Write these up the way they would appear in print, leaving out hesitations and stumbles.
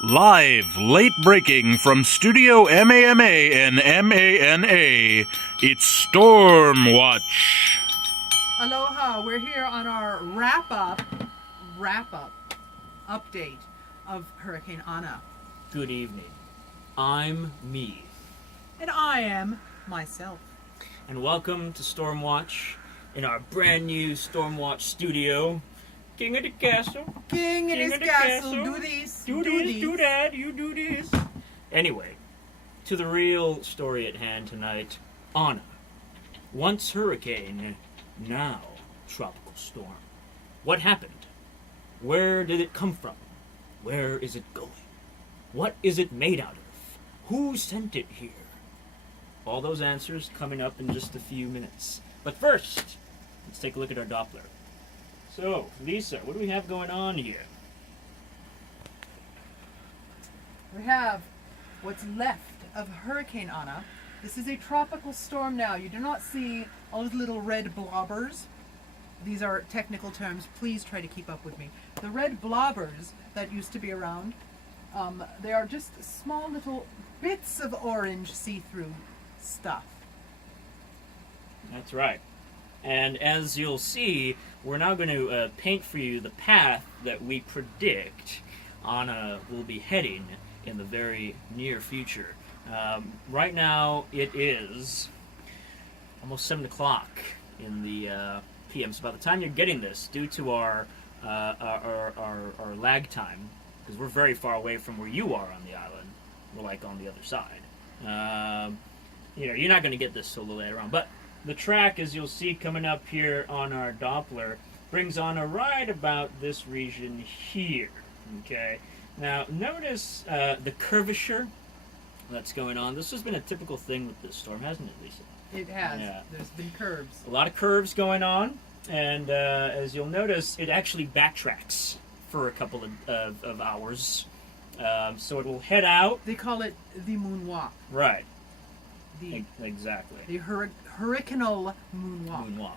Live, late breaking from Studio MAMA and MANA, it's Storm Watch. Aloha, we're here on our wrap-up update of Hurricane Ana. Good evening. I'm me. And I am myself. And welcome to Stormwatch in our brand new Stormwatch studio. King of the castle. King in his castle, do this, Do this, do that, you do this. Anyway, to the real story at hand tonight. Ana. Once hurricane, now tropical storm. What happened? Where did it come from? Where is it going? What is it made out of? Who sent it here? All those answers coming up in just a few minutes. But first, let's take a look at our Doppler. So, Lisa, what do we have going on here? We have what's left of Hurricane Ana. This is a tropical storm now. You do not see all those little red blobbers. These are technical terms. Please try to keep up with me. The red blobbers that used to be around, they are just small little bits of orange see-through stuff. That's right. And as you'll see, we're now going to paint for you the path that we predict Ana will be heading in the very near future. Right now, it is almost 7 o'clock in the p.m. So by the time you're getting this, due to our lag time, because we're very far away from where you are on the island, we're like on the other side. You're not going to get this till later on, but the track, as you'll see coming up here on our Doppler, brings on a right about this region here. Okay. Now notice the curvature that's going on. This has been a typical thing with this storm, hasn't it, Lisa? It has. Yeah. There's been curves. A lot of curves going on, and as you'll notice, it actually backtracks for a couple of hours. So it will head out. They call it the moonwalk. Right. The Exactly. hurricanal moonwalk. Moonwalk.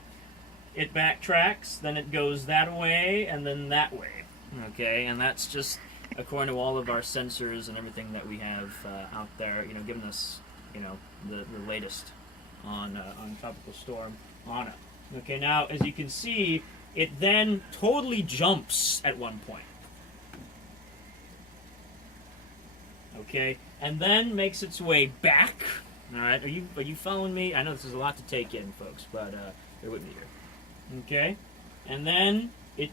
It backtracks, then it goes that way, and then that way. Okay, and that's just according to all of our sensors and everything that we have out there, giving us, the latest on tropical storm Ana. Okay, now as you can see, it then totally jumps at one point. Okay, and then makes its way back. All right, are you following me? I know this is a lot to take in, folks, but bear with me here. Okay, and then it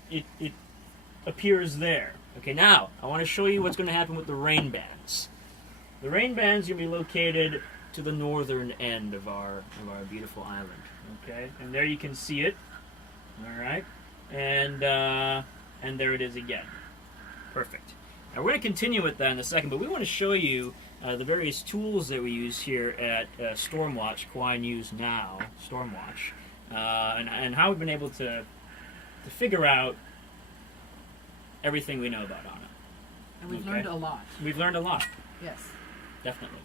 appears there. Okay, now I want to show you what's going to happen with the rain bands. The rain bands are going to be located to the northern end of our beautiful island. Okay, and there you can see it. All right, and there it is again. Perfect. Now we're going to continue with that in a second, but we want to show you the various tools that we use here at Stormwatch, Kauai News Now, Stormwatch, and how we've been able to figure out everything we know about Ana. And we've learned a lot. We've learned a lot. Yes. Definitely.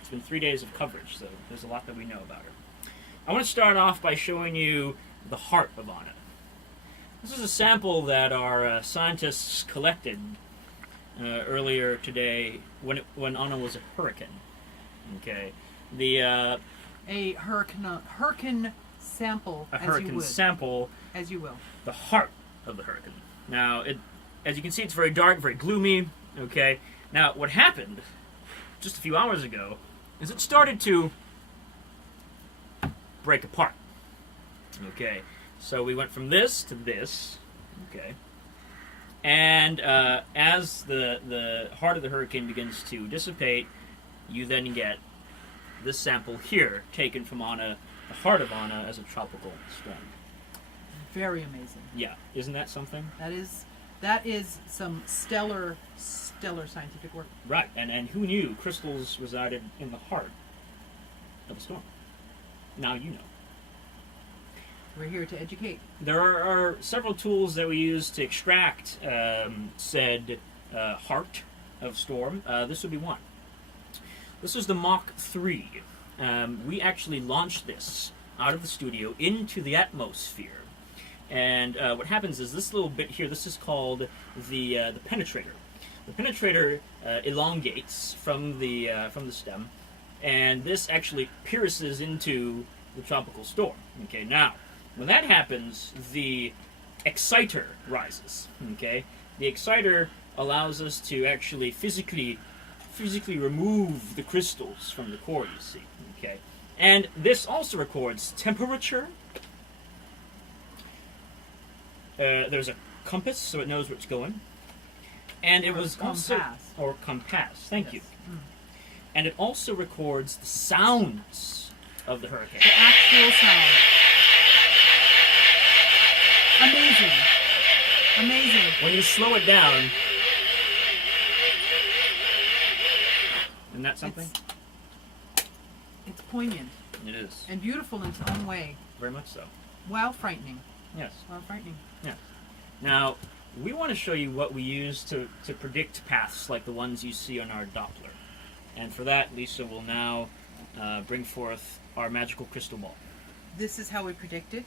It's been 3 days of coverage, so there's a lot that we know about her. I want to start off by showing you the heart of Ana. This is a sample that our scientists collected earlier today when Ana was a hurricane. Okay, a hurricane sample, a hurricane sample, as you will. The heart of the hurricane. Now, as you can see, it's very dark, very gloomy. Okay, now what happened just a few hours ago is it started to break apart. Okay, so we went from this to this. Okay. And as the heart of the hurricane begins to dissipate, you then get this sample here taken from Ana, the heart of Ana, as a tropical storm. Very amazing. Yeah, isn't that something? That is some stellar scientific work. Right, and who knew crystals resided in the heart of a storm? Now you know. We're here to educate. There are several tools that we use to extract said heart of storm. This would be one. This is the Mach 3. We actually launched this out of the studio into the atmosphere. And what happens is this little bit here, this is called the penetrator. the penetrator elongates from the stem, and this actually pierces into the tropical storm. Okay, now when that happens, the exciter rises. Okay, the exciter allows us to actually physically remove the crystals from the core. You see, okay, and this also records temperature. There's a compass, so it knows where it's going. And it was also compass. Thank you. And it also records the sounds of the hurricane. The actual sound. Amazing. Amazing. When you slow it down, isn't that something? It's poignant It is. and beautiful in its own way. Very much so. Wow, frightening. Yes. Wow, frightening. Yes. Now, we want to show you what we use to predict paths like the ones you see on our Doppler. And for that, Lisa will now bring forth our magical crystal ball. This is how we predict it.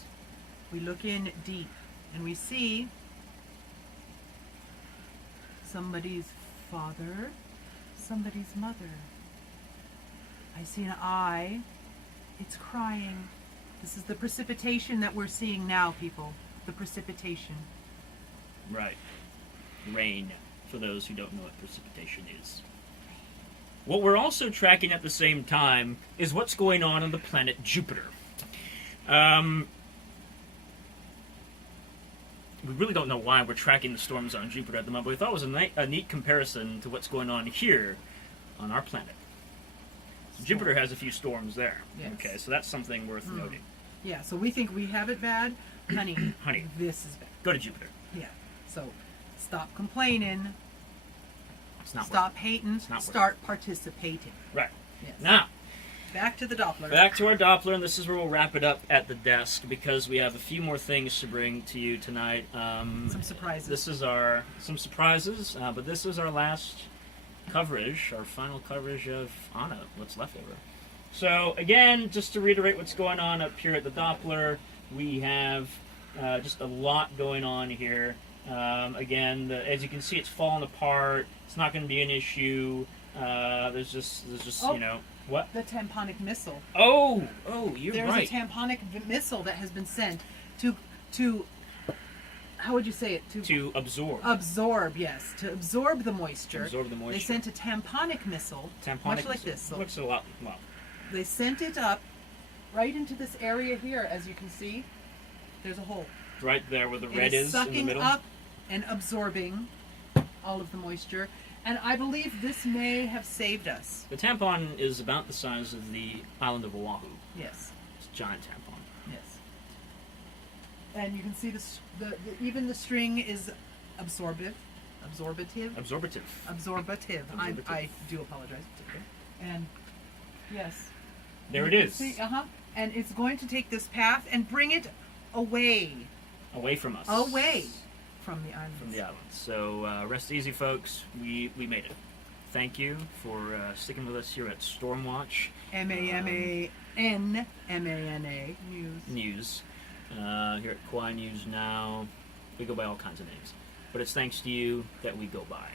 We look in deep and we see somebody's father, somebody's mother. I see an eye. It's crying. This is the precipitation that we're seeing now, people. The precipitation. Right. Rain, for those who don't know what precipitation is. What we're also tracking at the same time is what's going on the planet Jupiter. We really don't know why we're tracking the storms on Jupiter at the moment, but we thought it was a neat comparison to what's going on here on our planet. Jupiter has a few storms there. Yes. Okay, so that's something worth noting. Yeah, so we think we have it bad. Honey, Honey. this is bad. Go to Jupiter. Yeah. So stop complaining. It's not Stop hating. not worth Start participating. Right. Yes. Now, Back to the Doppler. back to our Doppler, and this is where we'll wrap it up at the desk because we have a few more things to bring to you tonight. Some surprises. This is some surprises, but this is our last coverage, our final coverage of Anna, what's left of her. So again, just to reiterate what's going on up here at the Doppler, we have just a lot going on here. Again, as you can see, it's falling apart. It's not going to be an issue. There's just Oh. you know what? The tamponic missile. Oh, you're There's right. a tamponic missile that has been sent to how would you say it? To absorb. Absorb, yes. To absorb the moisture. Absorb the moisture. They sent a tamponic missile, much like this. So Looks a lot. Well, they sent it up right into this area here, as you can see. There's a hole. right there where the It red is in the sucking middle. up and absorbing all of the moisture. And I believe this may have saved us. The tampon is about the size of the island of Oahu. Yes. It's a giant tampon. Yes. And you can see even the string is absorbative. Absorbative. Absorbative. I do apologize. And yes. There it is. And it's going to take this path and bring it away. Away from us. Away from the island. From the island. So rest easy, folks. We made it. Thank you for sticking with us here at Stormwatch MAMANA News. Here at Kauai News Now. We go by all kinds of names. But it's thanks to you that we go by.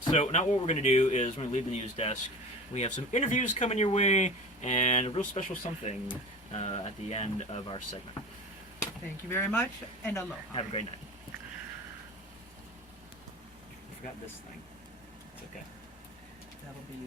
So now what we're going to do is we're going to leave the news desk. We have some interviews coming your way and a real special something at the end of our segment. Thank you very much, and aloha. Have a great night. I forgot this thing. It's okay. That'll be